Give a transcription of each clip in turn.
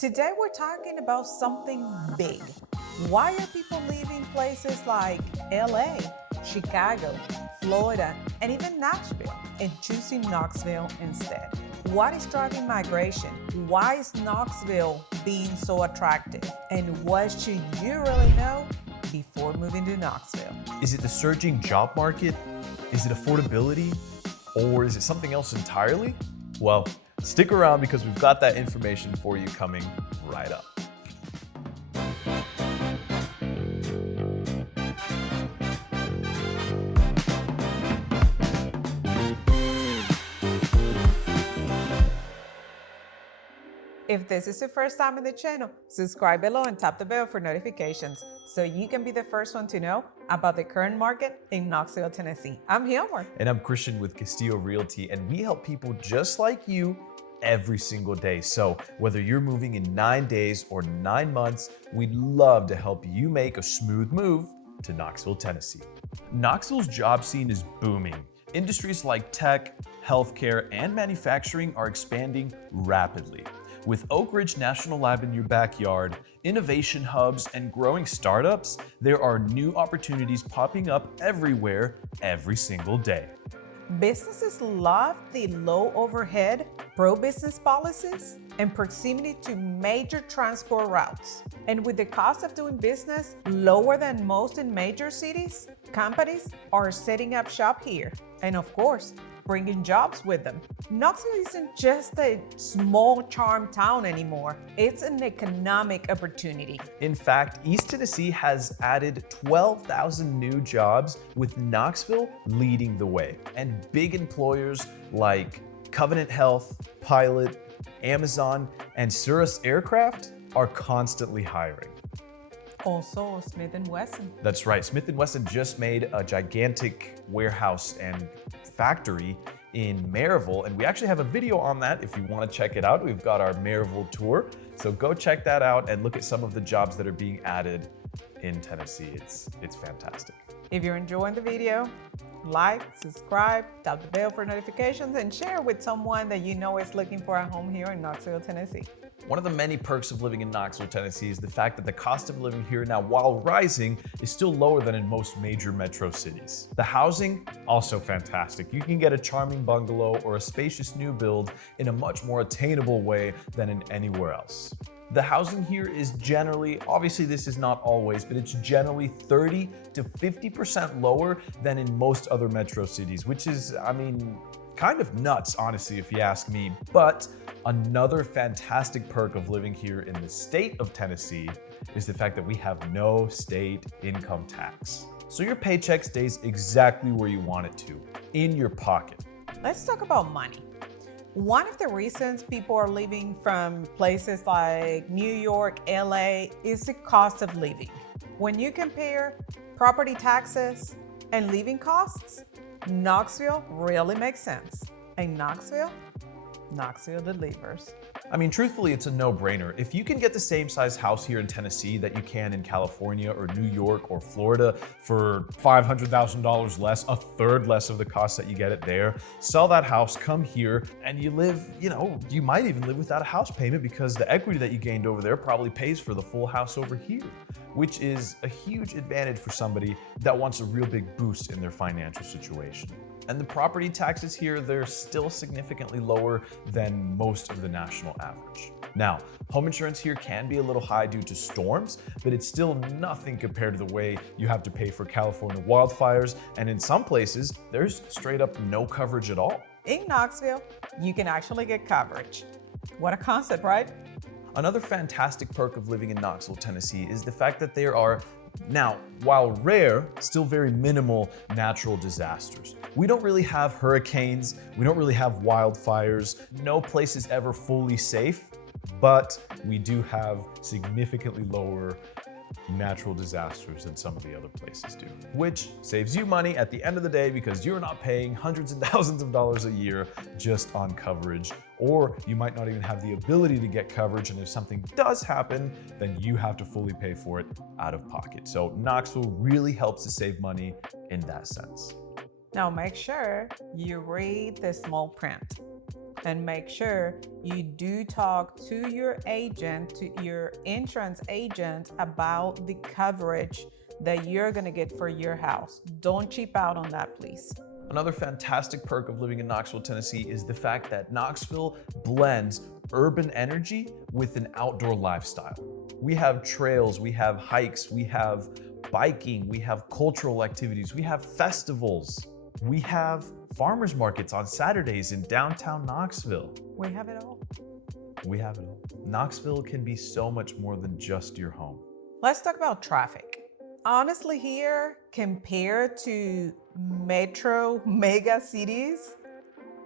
Today we're talking about something big. Why are people leaving places like LA, Chicago, Florida, and even Nashville and choosing Knoxville instead? What is driving migration? Why is Knoxville being so attractive? And what should you really know before moving to Knoxville? Is it the surging job market? Is it affordability? Or is it something else entirely? Well, stick around because we've got that information for you coming right up. If this is your first time in the channel, subscribe below and tap the bell for notifications so you can be the first one to know about the current market in Knoxville, Tennessee. I'm Hilmar. And I'm Christian with Castillo Realty, and we help people just like you every single day. So whether you're moving in 9 days or 9 months, we'd love to help you make a smooth move to Knoxville, Tennessee. Knoxville's job scene is booming. Industries like tech, healthcare, and manufacturing are expanding rapidly. With Oak Ridge National Lab in your backyard, innovation hubs, and growing startups, there are new opportunities popping up everywhere every single day. Businesses love the low overhead, pro-business policies, and proximity to major transport routes. And with the cost of doing business lower than most in major cities, companies are setting up shop here. And of course, bringing jobs with them. Knoxville isn't just a small charm town anymore. It's an economic opportunity. In fact, East Tennessee has added 12,000 new jobs, with Knoxville leading the way. And big employers like Covenant Health, Pilot, Amazon, and Cirrus Aircraft are constantly hiring. Also, Smith & Wesson. That's right. Smith & Wesson just made a gigantic warehouse and factory in Maryville, and we actually have a video on that if you want to check it out. We've got our Maryville tour, so go check that out and look at some of the jobs that are being added in Tennessee. It's fantastic. If you're enjoying the video, like, subscribe, tap the bell for notifications, and share with someone that you know is looking for a home here in Knoxville, Tennessee. One of the many perks of living in Knoxville, Tennessee is the fact that the cost of living here now, while rising, is still lower than in most major metro cities. The housing, also fantastic. You can get a charming bungalow or a spacious new build in a much more attainable way than in anywhere else. The housing here is generally, obviously this is not always, but it's generally 30 to 50% lower than in most other metro cities, which is, kind of nuts, honestly, if you ask me. But another fantastic perk of living here in the state of Tennessee is the fact that we have no state income tax. So your paycheck stays exactly where you want it to, in your pocket. Let's talk about money. One of the reasons people are leaving from places like New York, LA is the cost of living. When you compare property taxes and living costs, Knoxville really makes sense. And Knoxville delivers. Truthfully, it's a no-brainer. If you can get the same size house here in Tennessee that you can in California or New York or Florida for $500,000 less, a third less of the cost that you get it there, sell that house, come here, and you live, you might even live without a house payment because the equity that you gained over there probably pays for the full house over here, which is a huge advantage for somebody that wants a real big boost in their financial situation. And the property taxes here, they're still significantly lower than most of the national average. Now, home insurance here can be a little high due to storms, but it's still nothing compared to the way you have to pay for California wildfires. And in some places, there's straight up no coverage at all. In Knoxville, you can actually get coverage. What a concept, right? Another fantastic perk of living in Knoxville, Tennessee is the fact that there are, now, while rare, still very minimal natural disasters. We don't really have hurricanes, we don't really have wildfires, no place is ever fully safe, but we do have significantly lower natural disasters than some of the other places do, which saves you money at the end of the day because you're not paying hundreds and thousands of dollars a year just on coverage, or you might not even have the ability to get coverage, and if something does happen, then you have to fully pay for it out of pocket. So Knoxville really helps to save money in that sense. Now make sure you read the small print. and make sure you do talk to your agent, to your insurance agent about the coverage that you're gonna get for your house. Don't cheap out on that, please. Another fantastic perk of living in Knoxville, Tennessee is the fact that Knoxville blends urban energy with an outdoor lifestyle. We have trails, we have hikes, we have biking, we have cultural activities, we have festivals, we have farmers markets on Saturdays in downtown Knoxville. We have it all. We have it all. Knoxville can be so much more than just your home. Let's talk about traffic. Honestly, here, compared to metro mega cities,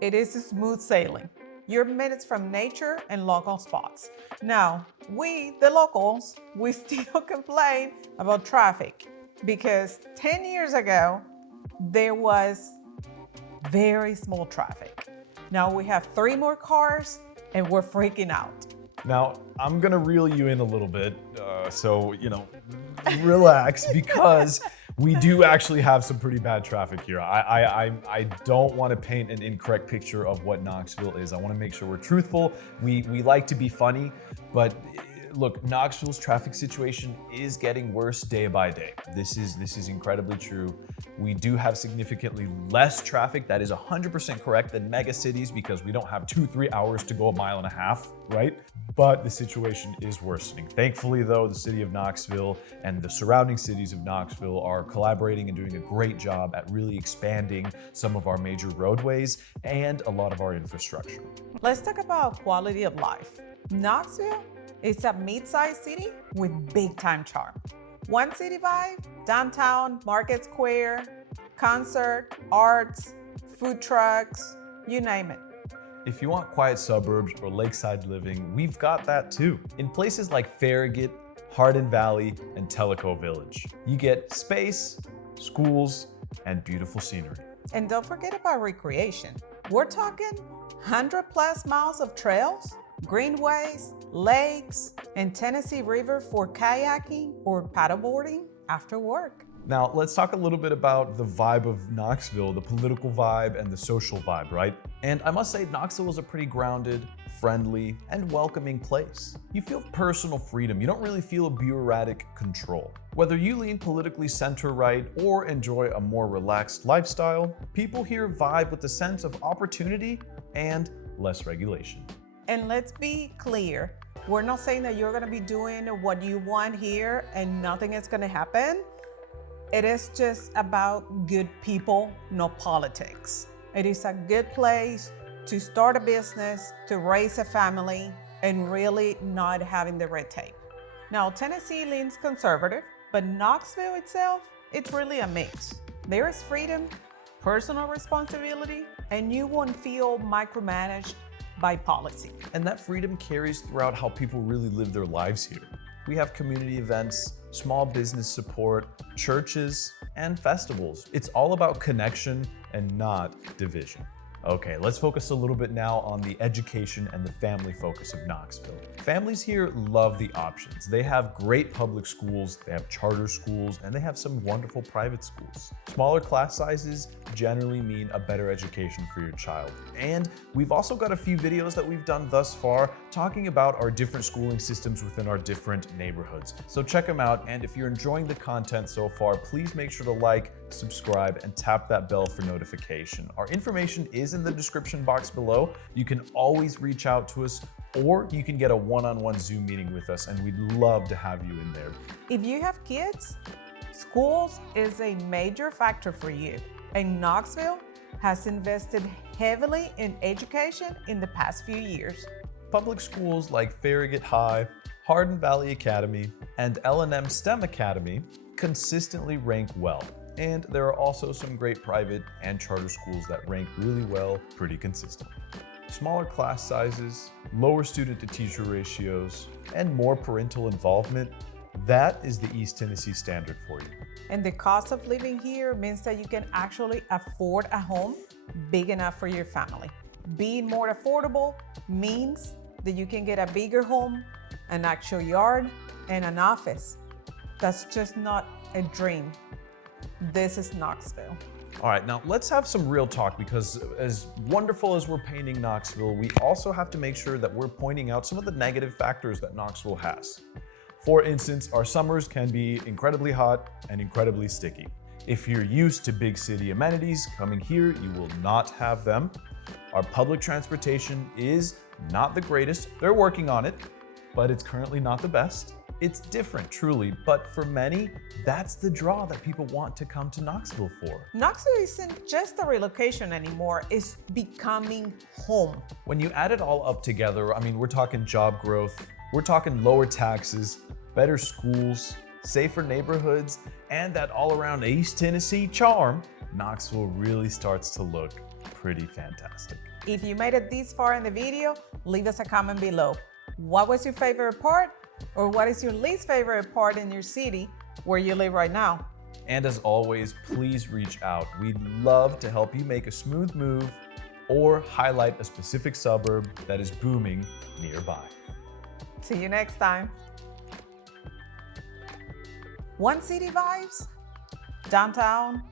it is smooth sailing. You're minutes from nature and local spots. Now, we, the locals, we still complain about traffic because 10 years ago, there was very small traffic. Now we have 3 more cars and we're freaking out. Now, I'm gonna reel you in a little bit, so, relax, because we do actually have some pretty bad traffic here. I don't want to paint an incorrect picture of what Knoxville is. I want to make sure we're truthful. We like to be funny, but look, Knoxville's traffic situation is getting worse day by day. This is incredibly true. We do have significantly less traffic. That is 100% correct than mega cities because we don't have 2-3 hours to go a mile and a half, right? But the situation is worsening. Thankfully, though, the city of Knoxville and the surrounding cities of Knoxville are collaborating and doing a great job at really expanding some of our major roadways and a lot of our infrastructure. Let's talk about quality of life. Knoxville is a mid-sized city with big-time charm. One city vibe, downtown, Market Square, concert, arts, food trucks, you name it. If you want quiet suburbs or lakeside living, we've got that too. In places like Farragut, Hardin Valley, and Tellico Village, you get space, schools, and beautiful scenery. And don't forget about recreation. We're talking 100+ miles of trails, greenways, lakes, and Tennessee River for kayaking or paddleboarding after work. Now, let's talk a little bit about the vibe of Knoxville, the political vibe and the social vibe, right? And I must say, Knoxville is a pretty grounded, friendly, and welcoming place. You feel personal freedom. You don't really feel a bureaucratic control. Whether you lean politically center-right or enjoy a more relaxed lifestyle, people here vibe with a sense of opportunity and less regulation. And let's be clear, we're not saying that you're gonna be doing what you want here and nothing is gonna happen. It is just about good people, no politics. It is a good place to start a business, to raise a family, and really not having the red tape. Now, Tennessee leans conservative, but Knoxville itself, it's really a mix. There is freedom, personal responsibility, and you won't feel micromanaged by policy. And that freedom carries throughout how people really live their lives here. We have community events, small business support, churches, and festivals. It's all about connection and not division. Okay, let's focus a little bit now on the education and the family focus of Knoxville. Families here love the options. They have great public schools, they have charter schools, and they have some wonderful private schools. Smaller class sizes generally mean a better education for your child. And we've also got a few videos that we've done thus far talking about our different schooling systems within our different neighborhoods. So check them out, and if you're enjoying the content so far, please make sure to like, subscribe, and tap that bell for notification. Our information is in the description box below. You can always reach out to us, or you can get a one-on-one Zoom meeting with us, and we'd love to have you in there. If you have kids, schools is a major factor for you, and Knoxville has invested heavily in education in the past few years. Public schools like Farragut High, Hardin Valley Academy, and L&M STEM Academy consistently rank well. And there are also some great private and charter schools that rank really well, pretty consistently. Smaller class sizes, lower student to teacher ratios, and more parental involvement, that is the East Tennessee standard for you. And the cost of living here means that you can actually afford a home big enough for your family. Being more affordable means that you can get a bigger home, an actual yard, and an office. That's just not a dream. This is Knoxville. All right, now let's have some real talk, because as wonderful as we're painting Knoxville, we also have to make sure that we're pointing out some of the negative factors that Knoxville has. For instance, our summers can be incredibly hot and incredibly sticky. If you're used to big city amenities, coming here, you will not have them. Our public transportation is not the greatest. They're working on it, but it's currently not the best. It's different, truly, but for many, that's the draw that people want to come to Knoxville for. Knoxville isn't just a relocation anymore, it's becoming home. When you add it all up together, I mean, we're talking job growth, we're talking lower taxes, better schools, safer neighborhoods, and that all-around East Tennessee charm. Knoxville really starts to look pretty fantastic. If you made it this far in the video, leave us a comment below. What was your favorite part? Or what is your least favorite part in your city where you live right now? And as always, please reach out. We'd love to help you make a smooth move or highlight a specific suburb that is booming nearby. See you next time. One City Vibes, downtown.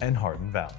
And Hardin Valley.